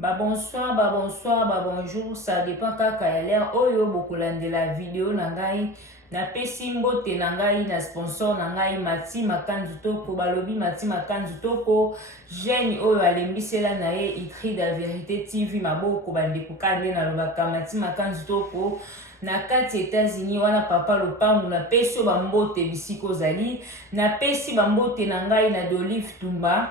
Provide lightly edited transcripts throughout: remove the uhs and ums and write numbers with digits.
Bonsoir, bonsoir, bonjour, ça dépend kaka ya l'air oyo bokolande la vidéo na ngai na pesi mbote na ngai na sponsor na ngai Mati Makanzu Toko balobi Mati Makanzu Toko jeune oyo alembisela na ye Itri da Vérité TV maboko bandeko kande na lobaka Mati Makanzu Toko na kati États-Unis wana papa lopangu na pesi bambote bisiko zali na pesi bambote na ngai na d'Olive Tumba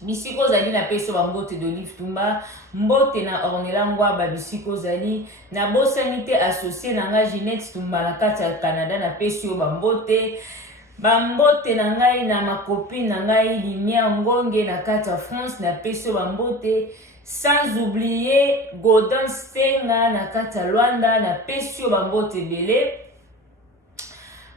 bisiko zali na peso bambote d'Olive Tumba mbote na Ornella Ngwaba bisiko zali na bosanité associé na nga Ginette Tumba na kati ya Canada na peso bambote bambote na ngai na makopine na ngai Limia Ngonge na kati ya France na peso bambote sans oublier Godin Stenga na kati ya Luanda na peso bambote bele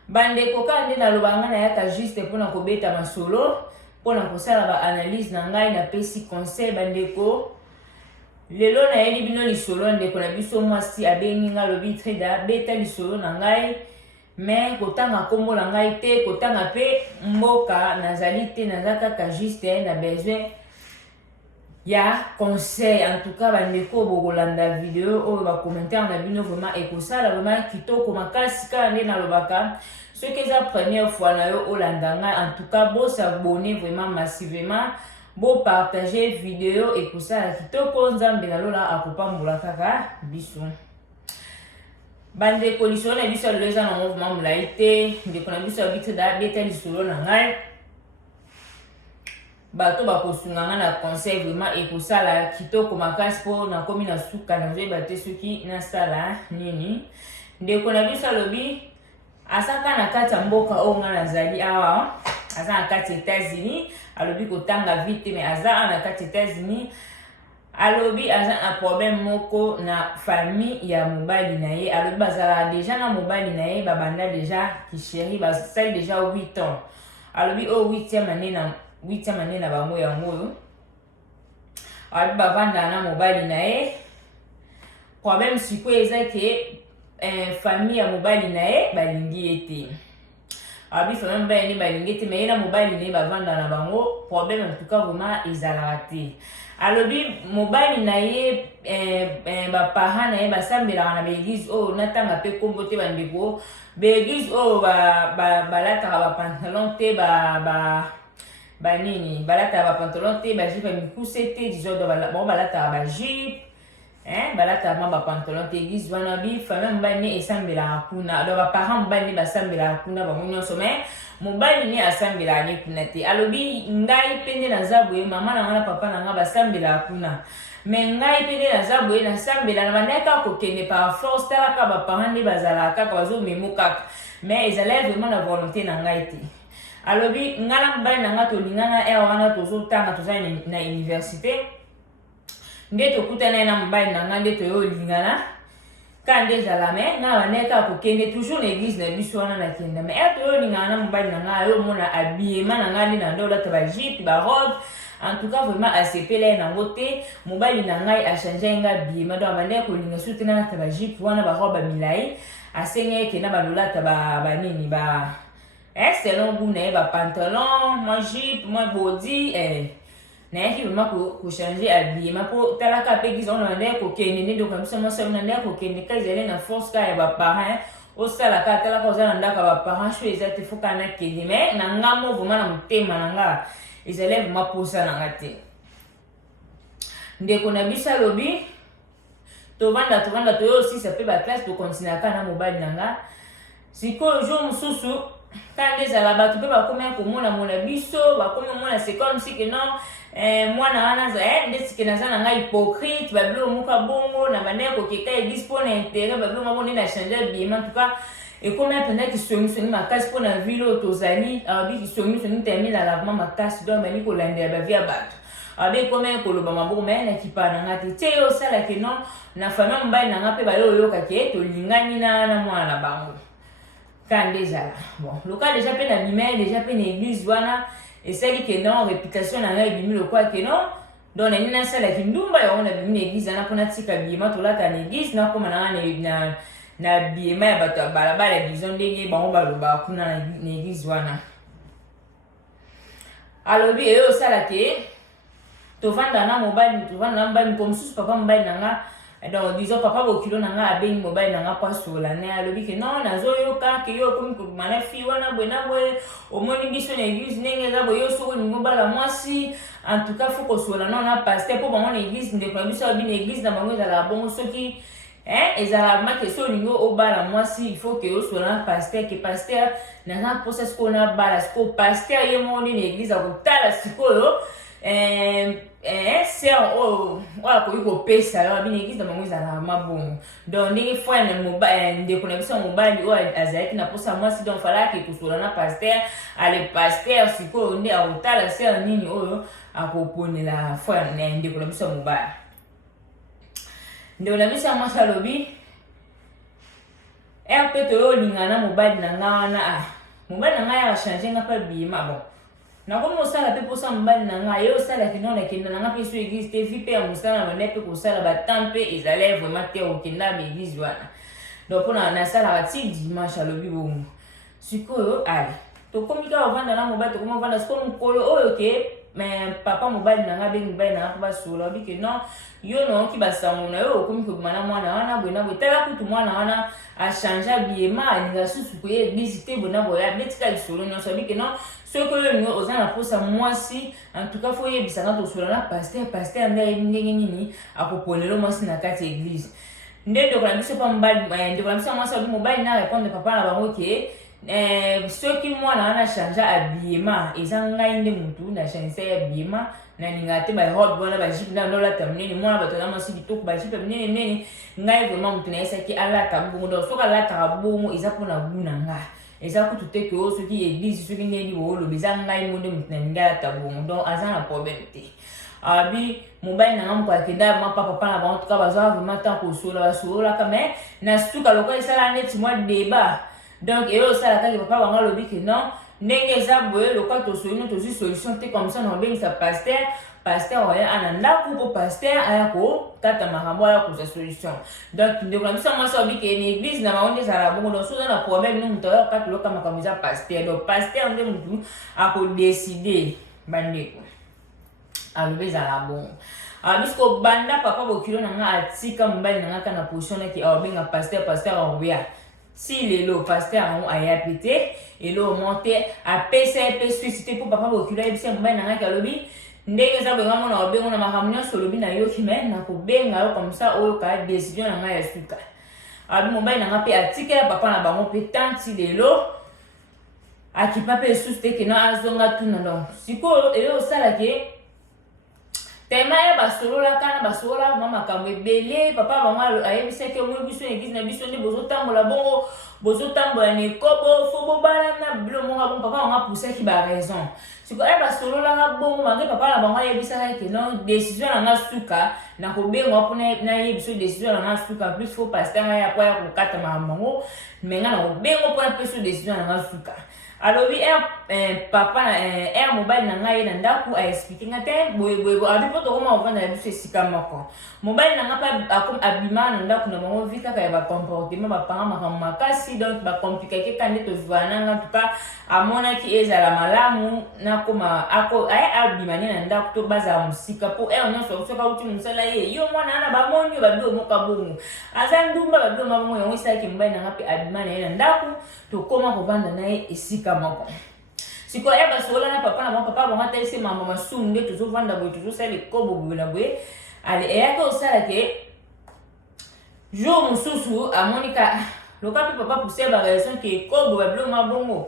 bandeko kande na lobanga na yaka juste mpona kobeta masolo pona kosala ba analyse na ngai na pesi conseil bandeko lelo na yeli bino lisolo ndeko na biso mwasi abengi nga lobi treda beta lisolo na ngai mais kotanga kombo na ngai te kotanga pe mboka nazali te naza kaka juste na besoin ya conseil en tout cas bandeko bokolanda video oyo ba commentaire na bino vraiment ekosala vraiment kitoko makasi kaka nde nalobaka ce que c'est la première fois na yo olandanga en tout cas bo s'abonner vraiment massivement bo partager vidéo et pour ça kitoko nzambe na lola akopambola kaka biso bande coalition na biso leza na mouvement mulaite ndeko na biso abite da beta lisolo na ngai bato bakosunga nga na conseil vraiment et pour ça la kitoko makasi po na komi na suka na zoe bate soki na sala nini ndeko na biso lobi asaka na kati ya mboka oyo nga nazali awa aza na kati États-Unis alobi kotanga vite mais aza na kati États-Unis alobi aza na problème moko na famille ya mobali na ye alobi bazala déjà na mobali na ye babanda déjà kisheri basali déjà 8 ans alobi o 8e année na bango yango oyo alobi bavanda na mobali na ye problème sikoyo eza ke famille ya mobali na ye balingi ete abi famille mobali ne balingi ete mais na mobali ne bavanda na bango problème en tout cas vraiment ezalaka te alobi mobali na ye baparent na ye basambelaka na baeglise oyo natanga mpe kombo te bandeko baeglise oyo balataka bapantalon te banini balataka bapantalon te bajipe ya mikuse te disordre bango balataka bajipe balata ma ba pantalon te église wana bi famille mobali ne esambelaka kuna donc baparent mobali ne basambelaka kuna bango nyonso mais mobali ne asambelaka ne kuna te alobi ngai mpe nde naza boye mama na nga na papa na nga basambelaka kuna mais ngai mpe nde naza boye nasambela na bandaki kaka kokende par force talaka baparent nde bazalaka kaka bazomemo kaka mais ezalaki vraiment na volonté na ngai te alobi nga na mobali na nga tolingana aire wana tozotanga toza na université nde tokutana na mobali na nga nde toyolingana ka nde ezala me nga bandeka kokende toujours na église na biso wana nakenda me toyolingana na mobali na nga ayomona habillement na nga nde na nde olata bajipe barobe en tout cas vraiment asepela ye nango te mobali na ngai achange nga habillement donc bandeka kolinga so te nalata bajipe wana barobe bamilai asenga ye kenda balolata banini selon goût na ye bapantalon mwa jipe mwa body nayaki vraiment kochange habillement mpo talaka mpe giza ona bandeki kokende nde ndeko na biso mwasi ona ndeki kokende ka ezali na force kaka ya baparent osalaka talaka oza na ndako ya baparent so eza te fo kaka nakende mais na nga mo vraiment na motema na nga ezali vraiment posa na nga te ndeko na biso alobi tovanda toyosisa mpe baklasse tokontinaka na mobali na nga sikoyo jour mosusu ka nde ezala bato mpe bakomi komonamona biso bakomi omona c'est comme si que non mwana wana nde sike naza na ngai hypocrite babilo moka bongo na bandeki kokeka église mpo na intérêt babilo moko nde na change habillement en tout cas ekomi mpenza kisongisongi makasi mpo na ville oyo tozali abi kisongisongi termi na lavement makasi donc bani kolandela bavie ya bato abi ekomi koloba maboko me na kipa na nga te te ye osalaki non na famille mobali na nga mpe bali oyokaki tolingani na mwana na bango ka nde ezala bon loka déjà mpe na bimai déjà mpe na église wana esali ke non réputation na ngai ebimi lokwa ke non donc nani nasalaki ndumba yango na bimi na église wana mpo natika biema tolata na église nakoma na nga na biema ya bato ya balabala ya disons ndenge bango balobaka kuna na église wana alobi eyo osalaki tovanda na mobile tovanda na mobile comme sous papa mobile nanga donc disons papa bokilo nanga abengi mobile nanga pasola ne alobi ke non nazoyoka ke yo komi komana fi wana boye na boye omoni biso na église ndenge eza boye yo soko ningo bala mwasi en tout cas faut kosola non na pasteur po bango na église ndeko na biso abi na église na bango ezala bongo soki ezala make so ningo obala mwasi il faut que osola na pasteur ke pasteur naza mposa sikoyo na bala sikoyo pasteur ye moni na église akotala sikoyo ser oyo akoki kopesa yo abina église na bango ezalaka mabongo donc ndenge fois ndeko na biso ya mobali oyo azalaki na mposa mwasi donc falaki kosola na pasteur ale pasteur sikoyo nde akotala ser nini oyo akoponela fois ndeko na biso ya mobali ndeko na biso ya mwasi alobi mpe toyolingana na mobali na nga wana mobali na nga ya achange nga mpe bima bon nakomi kosala mpe mposa mobali na ngai ye osalaki no nakenda na nga mpe so église te vi mpe ya mosala na banda mpe kosala batemps mpe ezalai vraiment te kokenda na église wana donc mpona nasalaka ti dimanche alobi bongo sikoyo ale tokomi kaka kovanda na mobali tokomi kovanda sikoyo mokolo oyo ke papa mobali na nga abengi mobali na nga mpo basola obi ke non yo noyoki basango na yo okomi kobima na mwana wana boye na boye tala kutu mwana wana achange abiema alinga susu koye église te boye na boye abetika lisolo nyonso abi ke non soki oyo ningo oza na posa mwasi en tout cas fo oyebisanga tosola na pasteur nde ayebi ndenge nini akoponela mwasi na kati ya église nde ndeko na biso mpa mobali ndeko na biso ya mwasi abi mobali na répondre papa na bango ke soki mwana wana change abiema eza ngai nde mutu na change ya abiema nalinga te barobe wana bajipe nde andolata minene mwana bato na mwasi kitoko bajipe minene minene ngai vraiment mutu nayesaki alata bongo donc soki alataka bongo eza mpona gu na ngai eza kutu te ke oyo soki église soki ndeni booloba eza ngai mo nde mutu nalingi alata bongo donc aza na problème te abi mobali na nga moko akenda mapa papa na bango tuka bazwaka vraiment ntan kosola basololaka mais na suka lokola esala neti mwa débat donc eyo osalaka ke papa bango alobi ke non ndenge eza boye lokola tosoli tozwi solution te comme ça na obengisa pasteur oya ana ndako mpo pasteur aya kotata makambo aya kozwa solution donc ndeko na biso mwasi alobi ke na église na bango nde ezala bongo donc soza na problème no moto oyo kati loka makambo eza pasteur donc pasteur nde motu akodeside bandeko alobi ezala bongo bisko banda papa bokilo na nga atika mobali na nga ka na position naki aobenga pasteur aoya si lelo pasteur ango ayapi te elo monte apesa epe suscité mpo papa bokilo ayebisa mobali na nga ki alobi ndenge eza boyenga mona obengo na makambo nyonso olobi nayoki me nakobenga yo comme ça oyo kaya décision na ngai ya suka abi mobali na nga mpe atikela papa na bango mpe tanti lelo akipa mpe esusu te kena azonga tuna donc sikoyo eyo osalaki tema ye basololaka na basololaka mwa makambo ebele papa bango ayebisaki omoi biso na église na biso nde bozotambola bongo bozotambola na ekobo fo bobala na bilo moko bongo papa bango apusaki baraison sikoyo ye basololaka bongo mange papa na bango ayebisaka ke non décision na nga suka nakobengwa mpo nayebi biso décision na nga suka plus fo pasteur nga ya po ya kokata makambo bango me nga nakobengwa mpo na peso décision na nga suka alobi papa mobali na ngai na ndako aexplike nga te boyeboyebo abi mpo tokoma kovanda ya biso esika moko mobali na nga mpe abima na ndako na bango vi kaka ya bacomportement bapanga makambo makasi donc bakomplikake ka nde tozwala nanga tuka amonaki ezala malamu nakoma aye abima ne na ndako to bazala mosika mpo nyonso soki auti mosala ye yo mwana wana bamoni yo babio moka bongo aza ndumba babio mabongo yango esalaki mobali na nga mpe abima na ye na ndako tokoma kovanda na ye esika moko sikoyo basola na papa na bango papa bango atalisi mambo masumu nde tozovanda boye tozosala ekobo boye na boye ale eyaki osala ke jour mosusu amonika loka mpe papa pousse baraison ke ekobo babilo mabongo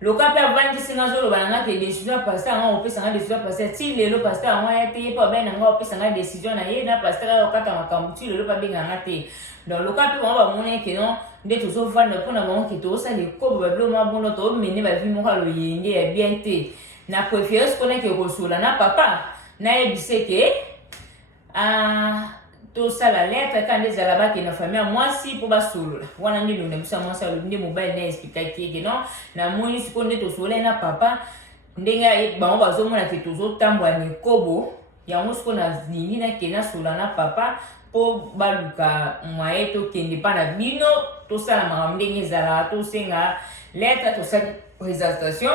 loka mpe avandisi nga azoloba na nga ke décision ya pasteur anga opesa nga décision ya pasteur ti lelo pasteur yango aya te ye mpe abai na nga opesa nga décision na ye na pasteur aya okata makambo ti lelo mpe abenga nga te donc loka mpe bango bamoni ke non nde tozovanda mpona bango ke tozosala ekobo babilo mabongo tomene bavi moko aloyenge ya bien te na préféré sikonaki kosola na papa nayebise ke tosala lettre ka nde ezala bakende na famille ya mwasi mpo basolola wana nde londa biso ya mwasi alobi nde mobali na explikaki eke non namoni sikoyo nde tosolai na papa ndenge bango bazomona ke tozotambola na ekobo yango sikoyo nalingi nakende nasola na papa mpo baluka mwaye tokende mpa na bino tosala makambo ndenge ezalaka tosenga lettre tosala présentation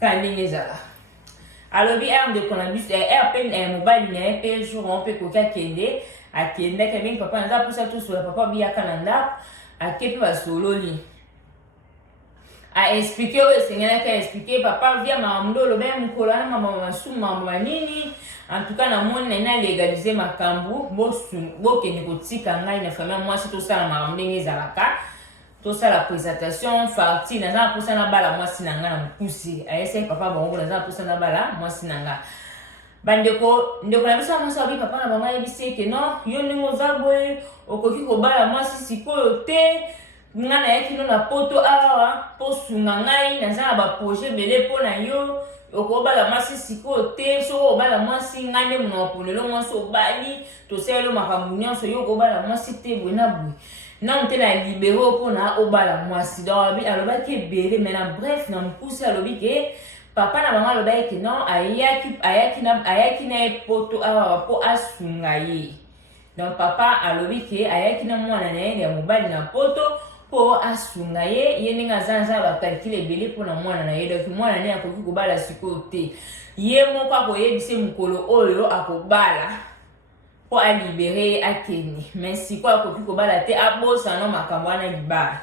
ka ndenge ezalaka alobi de konabus peine mobali na pe jour on peut koka kende akende ke bien papa nza pour ça tout sur papa bi akananda akepi ba sololi a expliquer o sengena ka expliquer papa via mamundo lo ben mukolo na mama masuma manini en tout cas na mona na légaliser makambu bo kende kotika ngai na famille moi c'est tout ça ma ndenge ezalaka tout ça la présentation farti na za pour ça na bala moi sinanga na mpusi a essayer papa bongo na za pour ça na bala moi sinanga bandeko ndeko na biso mwasi abi papa na bango yebisi ke non yo ndingo za boye okoki kobala mwasi sikoyo te nga na yaki no na poto awa po sunga ngai naza na baprojet bele mpo na yo okobala mwasi sikoyo te soko obala mwasi ngai nde mona waponelo mwasi obali tosalelo makambo nyonso yo okobala mwasi te boye na boye na mte na libere mpo na obala mwasi donc alobaki ebele mais na bref na mpusi alobi ke papa na bango alobaki ke non ayaki na ye poto awa po asunga ye donc papa alobi ke ayaki na mwana na ye ya mobali na poto po asunga ye ndenge aza bakalkile ebele mpo na mwana na ye donc mwana na ye akoki kobala sikoyo te ye moko akoyebisa mokolo oyo akobala po alibere ye akende mais sikoyo akoki kobala te abosana makambo wana libala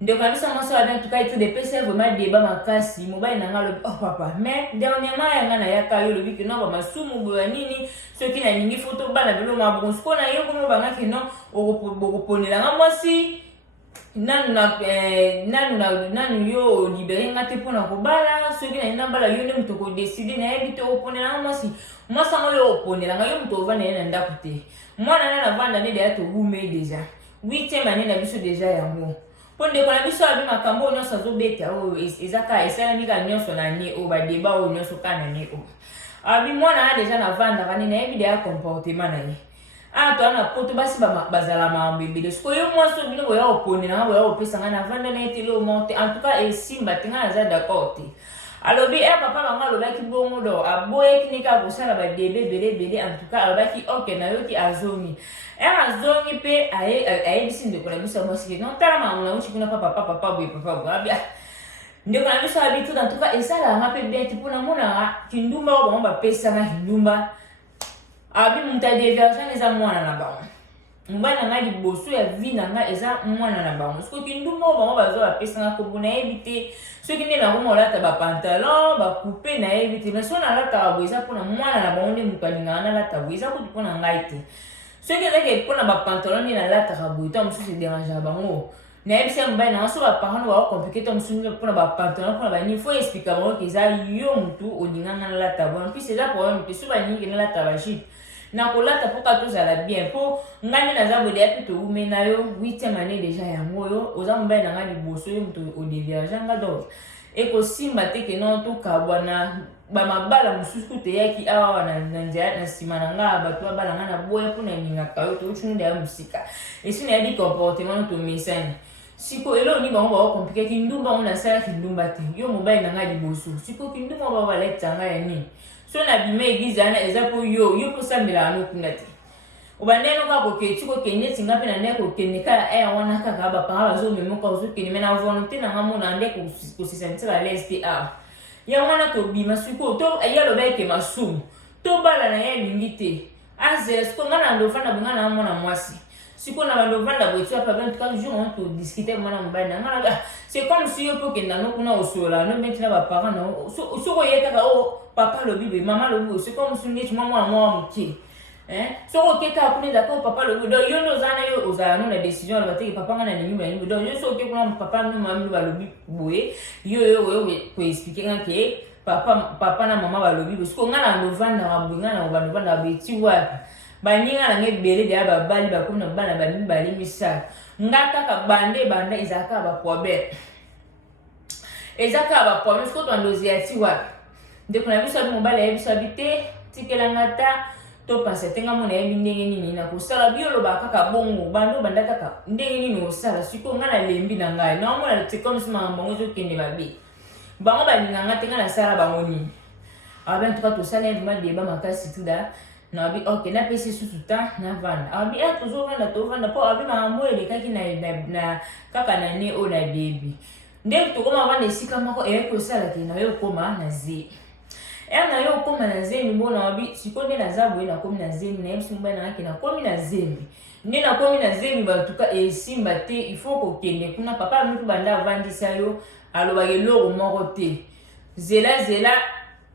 ndeko na biso mwasi wabi en tout cas etu depesa vraiment débat makasi mobali na nga lobi oh papa mais dernièrement yanga na yaka yo lobi ke non bamasumu boya nini soki nalingi fo tobala bilo mabongo siko na yo komo bangaki non okoponelanga mwasi nanu yo libere nga te mpona kobala soki nalingi nabala yo nde moto kodeside nayebi te oponelanga mwasi ango yo oponelanga yo moto ovanda ye na ndako te mwana na navanda nde deya togume deja 8e année na biso deja yango mpo ndeko na biso abi makambo oyo nyonso azobeta oyo ezaka esalami ka nyonso na ne oyo badeba oyo nyonso ka na ne oyo abi mwana na deja navandaka nde nayebi deya comportement na ye toa na poto basi bazala makambo ebele siko yo mwasi obino boya oponelanga boya opesanga navanda na ye te lo monte en tout cas esimba te nga naza d'accord te alobi papa bango alobaki bongo do aboyeki ne kaka kosala badebe ebele en tout cas alobaki ok nayoki azongi azongi mpe ayebisi ndeko na biso mwasi non tala makambo nauti kuna papa boye abi ndeko na biso abi tout en tout cas esalanga mpe bien te mpona monaka kindumba oyo bango bapesanga kindumba abi moto adeviation eza mwana na bango mobali na ngai liboso ya vi na ngai eza mwana na bango soki ndumba oyo bango bazo bapesanga kombo nayebi te soki nde nakoma olata bapantalon bakupe nayebi te mais so nalataka boye eza mpona mwana na bango nde moto alingaka nalata boye eza kutu mpona ngai te soki ezaki mpona bapantalon nde nalataka boye to mosusu ederangeaka bango nayebisi ya mobali nanga so baparent bakomplike to mosusu mpona bapantalon mpona banini fo explika bango ke eza yo motu olinganga nalata boye mpisi eza problème te so baningi nalata bajipe nakolata mpo kaka tozala bien mpo ngai nde naza boye ya mpe toume na yo 8e année deja yango oyo oza mobali na ngai liboso yo moto odeviaganga donc ekosimba te ke non tokabwana bamabala mosusu kutu eyaki awa na nzela na nsima na ngai bato babala ngai na boya mpo nalingaka yo toutunde ya mosika esi nayebi comportement tomesani siko elo ni bango bakomplike kindumba ngo nasalaki ndumba te yo mobali na ngai liboso siko kindumba babaleta ngai ya nini so na bima eglize wana eza mpo yo mposambelaka nokunda te obandeni kaka koketi kokende tinga mpe na nde kokende kala wana kaka bapara bazomemoka ozokende me na volonté nanga mona nde kosisantisaka lese te awa yango wana tobima sikoyo ye aloba eke masumu tobala na ye elingi te azela sikoyo ngai na ndofanda bonga na mwana mwasi sikoyo na bandovanda boye tu apapa en tout cas jour on todiscute mwana mobali na ngai c'est comme si yo mpe okenda no kuna osola no mbeti na baparent na soko ye kaka o papa lobi boye mama lobi boye c'est comme si ndeti mwana moke soko oke kaka kuna d'accord papa lobi donc yo nde oza na yo ozala no na décision aloba teke papa ngai na lingi balingi donc yo so oke kuna papa no mama no balobi boye yo koexplike nga ke papa na mama balobi boye siko ngai na ndovandaka boye ngai na bandovandaka boye ti wapi baninga na nge ebele deya babali bakomi na bana bamibale misala nga kaka banda ezalaka baproblème siko twandozi ya ti wapi ndeko na biso abi mobali ya biso abi te tikelanga ta topanse te nga mona yebi ndenge nini nakosala bioloba kaka bongo banda kaka ndenge nini osala siko nga na lembi na ngai naomona te comme si makambo bango ezokende babe bango balinganga te nga nasala bango nini abe ntuka tosala vraiment deba makasi tuda na abi ok napesi susu ta navanda abi tovanda mpo abi makambo elekaki na kaka na ne oyo na bebi nde tokoma vanda esika moko eyaki osalaki na yo okoma na ze na yo okoma na zemi mbona wabi sikoyo nde naza boye nakomi na zemi na yebisi mobali nangaki nakomi na zemi nde nakomi na zemi batuka esimba te il faut kokende kuna papa mutu banda avandisa yo alobaka eloko moko te zela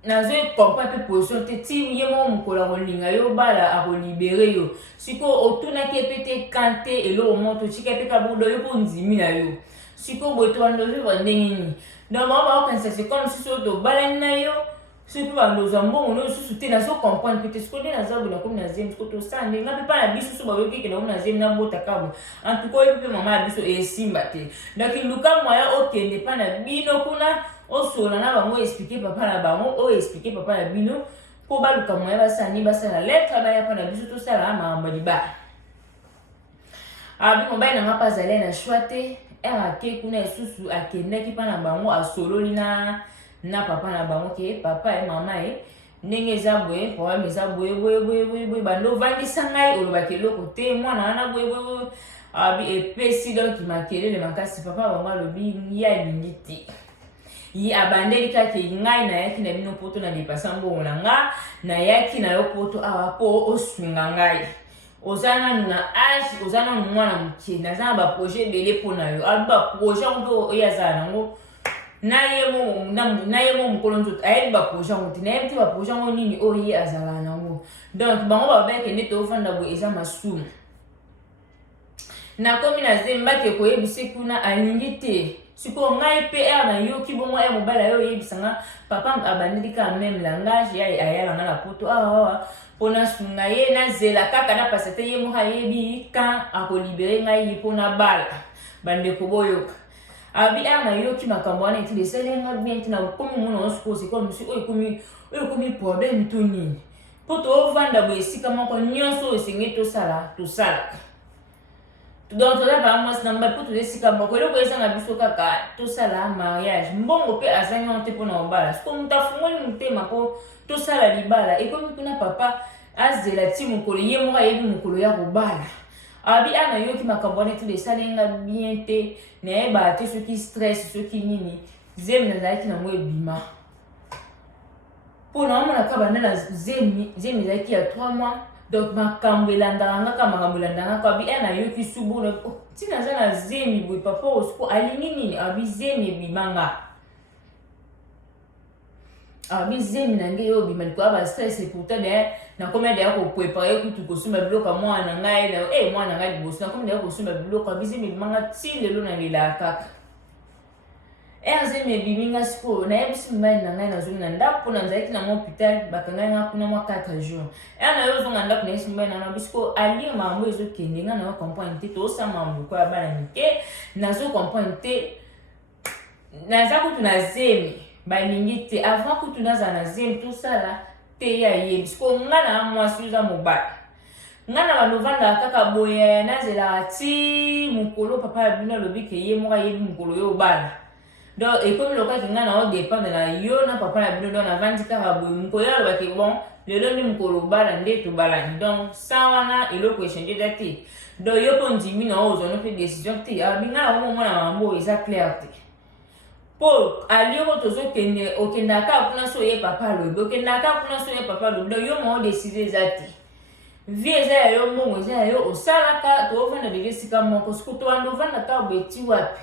nazo comprendre pe position te ti ye mo mokolo akolinga yo bala akolibere yo sikoyo otunaki epe te kante eloko moko totika epe kabudo yo mpo ndimi na yo sikoyo boye tobanda ozwivre ndenge nini donc bango bakokanisa c'est comme si soki tobalani na yo soki mpe bandozwa mbongo no lisusu te nazo comprendre peut-être sikoyo nde naza boye nakomi na zemi sikoyo tosala ndenge nga mpe mpa na biso so bayoki eke nakomi na zemi nabotaka boye en tout cas oyebi mpe mama ya biso esimba te donc luka moya okende mpa na bino kuna osola na bango expliquer papa na bango o expliquer papa na bino mpo baluka moya basala nini basala lettre baya mpa na biso tosala makambo ya libala abi mobali nanga mpe azali na shwa te ake kuna esusu akendaki mpa na bango asololi na papa na bango ke papa e mama e ndenge eza boye problème eza boye bando ovandisa ngai olobaka eloko te mwana wana boye abi epesi donc makelele makasi papa bango alobi ye alingi te ye abandeli kaka ngai nayaki na bino poto na depasa mbongo na nga nayaki na yo poto awa mpo osunga ngai oza nanu na age oza nanu mwana moke naza na baprojet ebele mpo na yo abi baprojet yango mpe oyo azala nango na ye mo mokolo nzoto ayebi baprojet yango te nayebi te baprojet yango nini oyo ye azalaka nango donc bango babeke nde toofanda boye eza masumu nakomi na zemi bake koyebisa kuna alingi te sikoyo ngai mpe na yoki bongo mobali ayo oyebisanga papa abandeli kaka meme langage ye ayalanga na poto awawa mpo nasunga ye nazela kaka napasa te ye moko ayebi kan akolibere ngai ye mpo nabala bandeko boyoka abi na yoki makambo wana eti lesalenga bien te nakomi mona osikoyo sikoyo mosi oyo ekomi problème to nini mpo toovanda boye esika moko nyonso oyo esengeli tosalaka donc toza par mwasi na mobali mpo toza esika moko eloko ezanga biso kaka tosala mariage mbongo mpe azangi yango te mpo na mobala siko moto afungoli motema mpo tosala libala ekomi kuna papa azela ti mokolo ye moko ayebi mokolo ya kobala abi na yoki makambo wana eti esalenga bien te nayebaka te soki stress soki nini zemi nazalaki nango ebima mpo naomonaka banda na zemi ezalaki ya 3 mois donc makambo elandaka abi na yoki subuna ntina aza na zemi boye papa osiko alingi nini abi zemi ebimanga abi zemi nange yo obima likoya bastress pourtant de nakomi deya koprepare kutu kosomba biloko mwana na ngai mwana na ngai liboso nakomi deya kosomba biloko abi zemi ebimanga ti lelo nalelaka kaka zemi ebiminga sikoyo nayebisi mobali na ngai nazongi na ndako mpo nazalaki na hôpital bakangai nga kuna mwa 4 jours na yo ozonga ndako nayebisi mobali na ngai bisiko alie makambo ezokende nga nayo comprendre te tosala makambo lokola bana mike nazo comprendre te naza kutu na zemi balingi te avant kutu nazala na zemi tosala te ya yebi siko nga na mwasi oza mobali nga na banovandaka kaka boye nazelaka ti mokolo papa ya bino alobi ke ye moko ayebi mokolo yo obala donc ekomi lokaki nga na odépendre na yo na papa na bino donc navandi kaka boye mokolo yo alobaki bon lelo ndi mokolo obala nde tobalani donc sa wana eloko echange eza te donc yo mpo ndimi na oyo ozwano mpe décision te abinga na omomona makambo oyo eza clair te mpo alioko tozokende okendaka kuna so ye papa alobi okendaka kuna so ye papa alobi donc yo moko décide eza te vie eza ya yo mbongo eza ya yo osalaka toovanda bebe esika moko siko tobanda ovandaka boye ti wapi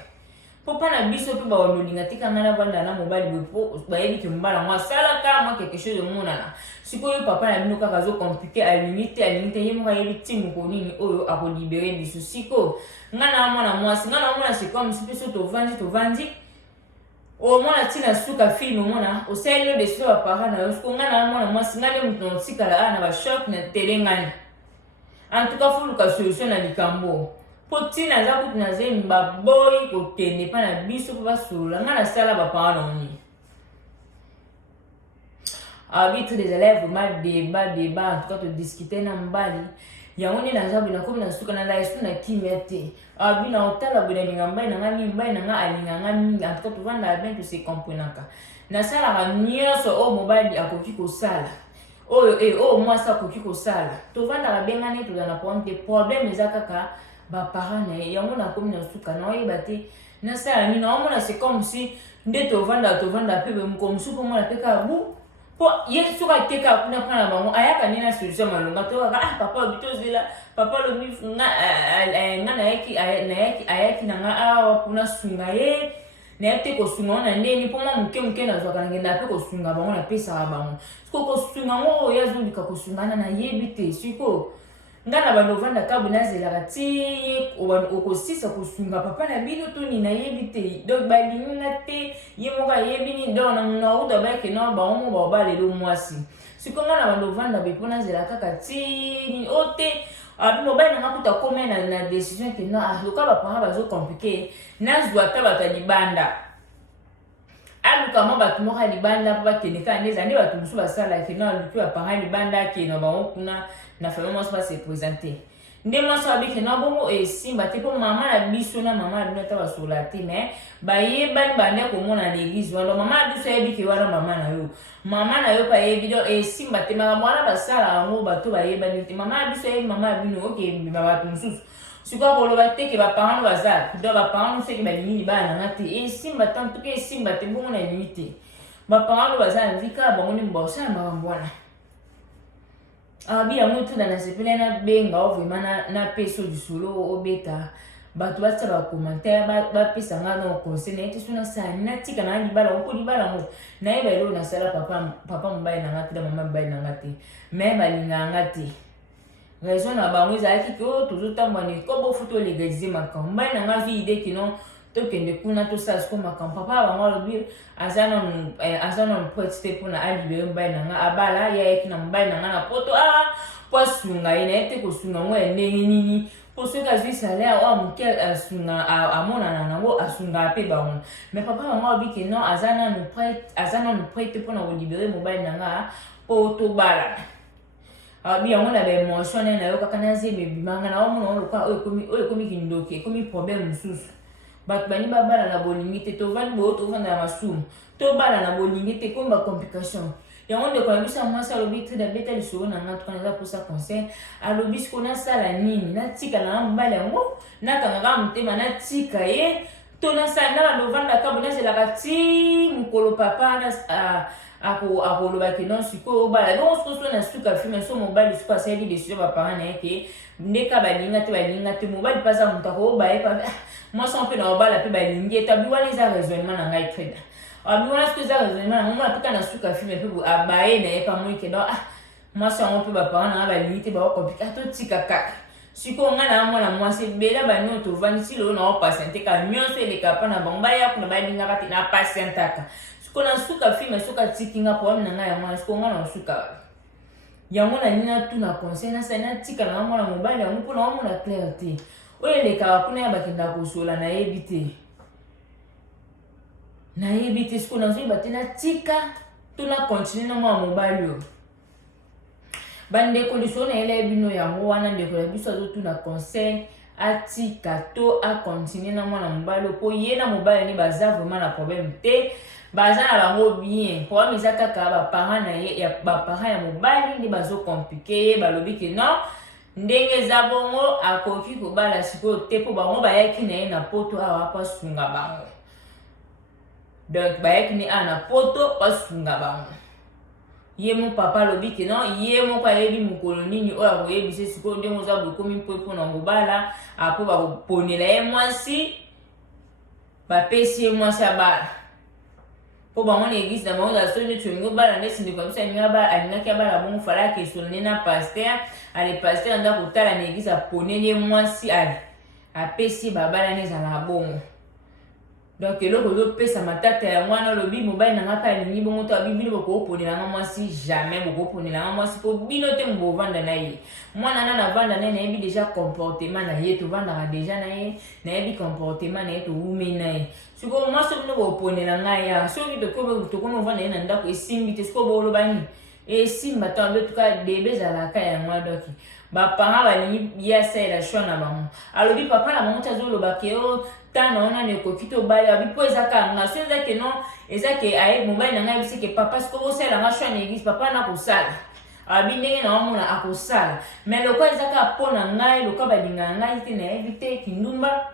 mpo mpa na biso mpe bawandolinga tika nga navanda na mobali boye mpo bayebi ke mobali yango asalaka mwa quelque chose omonana sikoyo papa na bino kaka azokomplike alingi te ye moko ayebi ti moko nini oyo akolibere biso sikoyo nga na mwana mwasi nga na omona sekomisi mpe so tovandi omona ntina suka filme omona osaleli yo desilo bapara na yo siko nga na mwana mwasi nga nde moto notikala na bashok na tele ngani en tout cas foluka solution na likambo mpo ntina aza kutu na zemi baboyi kokende mpa na biso mpo basolola nga nasala bapara na oni abitre ezala vraiment débat en tout cas todiskute na mbali yango nde naza boye nakomi na suka nazala esu na kimia te abina otala boye nalinga mbai nanga mingi mbai nanga alinganga mingi en tout cas tovandaka bien tose comprenaka nasalaka nyonso oyo mobali akoki kosala oyo mwasi akoki kosala tovandaka benga nde tozala na problème te problème eza kaka baparent na ye yango nakomi na suka naoyeba te nasala nini naomona c'est comme si nde tovandaka mpe boye moko mosusu mpo mona mpe kaka bu po yesu ka teka kuna pana bango ayaka nina solution malonga to papa bitozela papa lo mifunga nga ayaki nanga awa kuna sunga ye na yete ko sunga na ndeni po muke na zwaka ngenda pe ko sunga bango na pesa bango siko ko sunga ngo yazo bika ko sungana na yebite siko ngana balovanda kabu nazela kati okosisa kosunga papa na bino to ni na yebite donc balinga te yemoka yebini do na uda ba ke no ba omo ba lelo mwasi siko ngana balovanda be pona zela kaka ti ote abino ba na kuta kome na decision ke no loka ba pa ba zo compliqué nazwa ta batalibanda aluka mo batu mo libanda pa keneka ndeza ndi batu musu basala ke no aluki ba pa libanda ke no ba kuna na famille moi pas se présenter ndé moi ça avec na bongo et simba te po maman na biso na maman na ta basola te mais ba ye ban bande ko mona l'église wala maman biso yebi ke wala maman na yo pa yebi do et simba te mama mwana basala ngo bato ba ye ban te maman biso yebi maman bino OK ba bato mususu siko ko lo ba te ke ba parents bazala do ba parents se ke ba lini ba na ngati et simba tant que simba te bongo na limite ba parents bazala vika ba ngoni mbosa na mbwana abi yango tu na sepele na benga o vraiment na peso du solo o beta bato ba tsaba commentaire ba pesa nga no conseil na ete suna sa na tika na libala ko libala mo na eba elo na sala papa mbaye na ngati da mama mbaye na ngati me balinga ngati raison na bango ezalaki ko tozotambwa ni ko bo futo legaliser makambo mbaye na nga vi idée kino tokende kuna tosala siko makambo papa bango alobi aza na mpwete te mpona alibere mbaye na nga abala yayaki na mbaye na nga na poto po asunga ye na ye te kosunga ngo ya ndenge nini po soki azwi salaire oyo moke asunga amonana nango asunga mpe bango mais papa bango alobi ke non aza nanu prete mpona kolibere mobali na nga po tobala abi yango na baémotion na yo kaka nazembe bimanga na omona oloka oyo ekomi kindoki ekomi problème mosusu bato bani babala na bolingi te tovandi boyo tovanda na masumu tobala na bolingi te komi bacomplication yango ndeko na biso ya mwasi alobi te dabeta lisolo na nga tukana eza posa conseil alobi siko nasala nini natika na mobali yango nakangaka motema natika ye to nasala na balovandaka bo nazelaka ti mokolo papa akolobaki non sikoyo obala donc sikoso na suka filme so mobali siko asali décision baparent na ye ke ndeka balinga te mobali mpe aza moto akoyoba ye pa mwasi mpe na obala mpe balingi ete abi wana eza raisonnement na ngai treda abi wana siko eza raisonnement na ngomona mpe ka na suka filme mpe abaye na ye pa moi ke donc mwasi yango mpe baparent na nga balingi te bakokomplike totika kaka siko nga na mwana mwasi ebele banio tovandi si lelo na opasiente ka nyonso eleka mpa na bango baya kuna balingaka te na pasientaka siko na suka filme soki atikinga problème na ngai ya mwana siko nga na osuka yango na nini natuna conseil nasali natika na mwana mobali yango mpona omona claire te oyo elekaka kuna ya bakenda kosola nayebi te siko nazoyeba te natika to na continue na mwana mobali oyo bandeko lisolo na ele bino yango wana ndeko ya biso azotuna conseil atika to acontinue na mwana mobali po ye na mobali ni baza vraiment na problème te baza na bango bien problème eza kaka baparent na ye ya baparent ya mobali ndi bazokomplike ye balobi ke non ndenge eza bongo akoki kobala sikoyo te po bango bayaki na ye na poto awa pasunga bango donc bayaki ni awa na poto pasunga bango ye mo papa lobi ke non ye moko ayebi mokolo nini oyo akoyebisa sikoyo ndenge oza bokomi mpo mpona kobala apo bakoponela ye mwasi bapesi ye mwasi abala po bango na église na bango za so neti olingi obala ndesi ndeko ya biso alingaki abala bongo falaki esolone na paster ale paster anda kotala na église aponeli ye mwasi apesi ye babala na ezala bongo donc eloko ozopesa matata yango wana olobi mobali na nga mpe alingi bongo to abi bino bokoponelanga mwasi jamais bokoponelanga mwasi po bino te mobovanda na ye mwana na navanda na ye nayebi deja comportement na ye tovandaka deja na ye nayebi comportement na ye towume na ye sikoyo mwasi bino boponela ngai ya soki tokomi ovanda ye na ndako esimbi te sikoyo booloba nini esimba to abe tuka debe ezalaka yango adoki baparent balingi ye asalela shwa na bango alobi papa na bango ti azolobake o tana wana nekoki tobali abi mpo eza kanga so eza ke non eza ke aye mobali na ngai ayebisi ke papa sikoyo bosalelanga shwa na église papa nakosala abi ndenge na wamona akosala mais lokwa eza kaka mpo na ngai lokwa balingaka ngai te nayebi te kindumba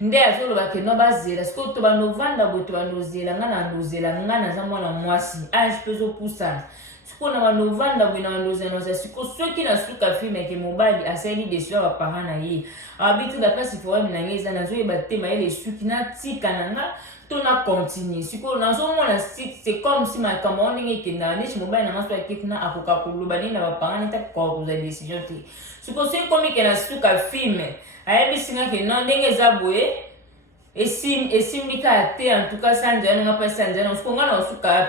nde azoloba ke no bazela siko to banovanda boye to banozela nga na ndozela nga naza mwana mwasi age mpe ezopusana siko na banovanda boye na bandozela siko soki na suka filme ke mobali asali desu ya baparent na ye abitu dapasi forum na ngai eza nazoyeba te mayele suki natika na nga to na continue siko nazomona c'est comme si makambo wana ndenge ekendaka neti mobali na nga so akeki na akoka koloba nini na baparent neti akoka kozwa décision te siko soki ekomi ke na suka filme ayebisi nga ke non ndenge eza boye esimbika te en tout cas sanjana nga mpe sanjana siko nga na osuka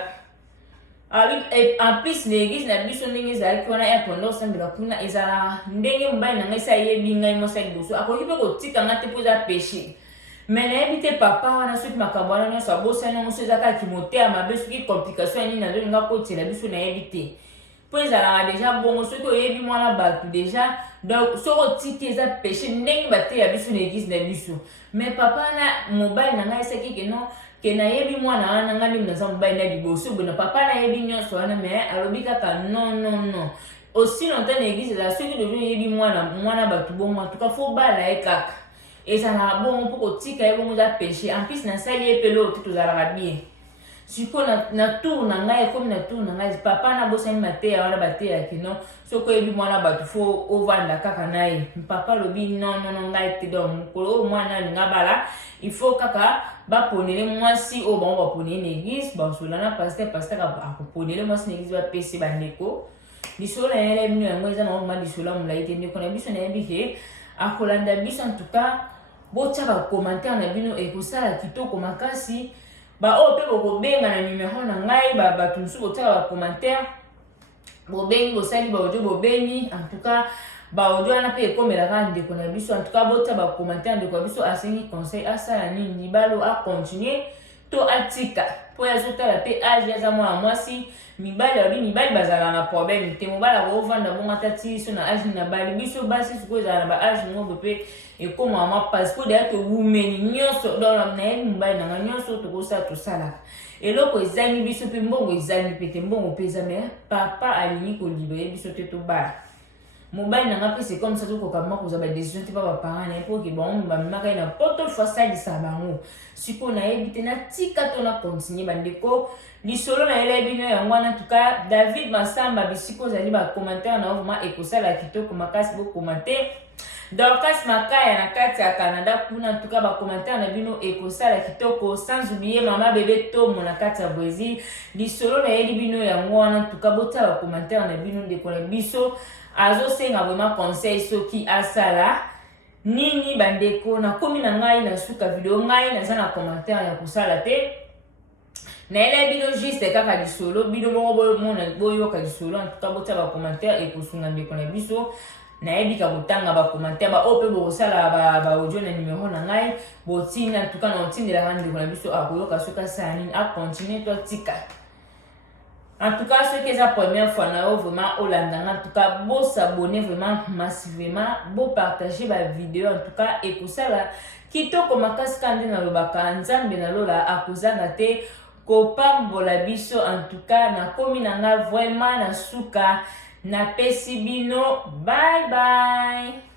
en plus na église na biso ndenge ezalaki wana ya pondo osambela kuna ezala ndenge mobali na ngai esi ayebi ngai mwasi ya liboso akoki mpe kotika nga te mpo eza péché me nayebi te papa wana soki makambo wana nyonso abosani yango so eza kaka kimoteya mabe soki complication ya nini azolinga kotela biso nayebi te mpo ezalaka deja bongo soki oyebi mwana bato deja donc soki otiki eza péché ndenge bateya biso na église na biso me papa na mobali na ngai esaki keno ke nayebi mwana wana nga ndenge naza mobali na liboso boye na papa nayebi nyonso wana me alobi kaka non aussi longtemps na église ezala soki deja oyebi mwana bato bongo en tout cas fo bala ye kaka ezalaka bongo mpo kotika ye bongo eza péché en plus nasali ye mpe loo te tozalaka bien siko na tour na ngai ekomi na tour na ngai papa nabosani mateya wana bateyaki non soki oyebi mwana bato fo ovanda kaka na ye papa alobi non ngai te donc mokolo oyo mwana alinga bala il faut kaka baponele mwasi oyo bango baponele na église basola na paster akoponele mwasi na église bapesi bandeko lisolo na yele bino yango eza na ngoma lisolo ya molai te ndeko na biso nayebi ke akolanda biso en tout cas botya bacommentaire na bino ekosala kitoko makasi baoyo mpe bokobenga na numero na ngai bato mosusu botyaka bacommentaire bobengi bosali baaudio bobengi en tout cas baaudio wana mpe ekomelaka ndeko na biso en tout cas botya bacommentaire ndeko na biso asengi conseil asala nini libalo acontinue to atika mpo azotala mpe age aza mwana mwasi mibali alobi mibali bazala na problème te mobali akovanda bongo ata ti so na age na bali biso basi sikoyo ezala na baage mobo mpe ekomaka mwa pasi mpo deya towumeni nyonso donc nayebi mobali nanga nyonso tokosala tosalaka eloko ezangi biso mpe mbongo ezangi mpe te mbongo mpe eza me papa alingi koliba ye biso te tobala mobali nanga mpe c'est comme ça tokokama kozwa badécision te mpa baparent na ye mpo ke bango bamemaka ye na poto fo asalisa bango sikoyo nayebi te natika to na continue bandeko lisolo na yela bino yango wana tuka David Masamba bisiko ozali bacommentaire na vraiment ekosala kitoko makasi bocommentaire Dorcas Makaya na kati ya Canada kuna tuka bacommentaire na bino ekosala kitoko sans oublier mama bébé Tomo na kati ya Brésil lisolo na yeli bino yango wana tuka bota bacommentaire na bino ndeko na biso azosenga vraiment conseil soki asala nini bandeko na komi na ngai na suka video ngai naza na commentaire ya kosala te naela bino juste kaka lisolo bino bongo boyoka lisolo en tout cas botya bacommentaire ekosunga ndeko na biso nayebika kotanga bacommentaire baoyo mpe bokosala baaudio na numero na ngai botina en tout cas na otindelaka ndeko na biso akoyoka soki asala nini acontinue to atika en tout cas soki eza première fois na yo vraiment olandanga en tout cas bosabone vraiment massivement bopartage bavideo en tout cas ekosala kitoko makasi ka nde nalobaka nzambe nalola akozanga te kopambola biso en tout cas nakomi na nga vraiment na suka napesi bino bye bye.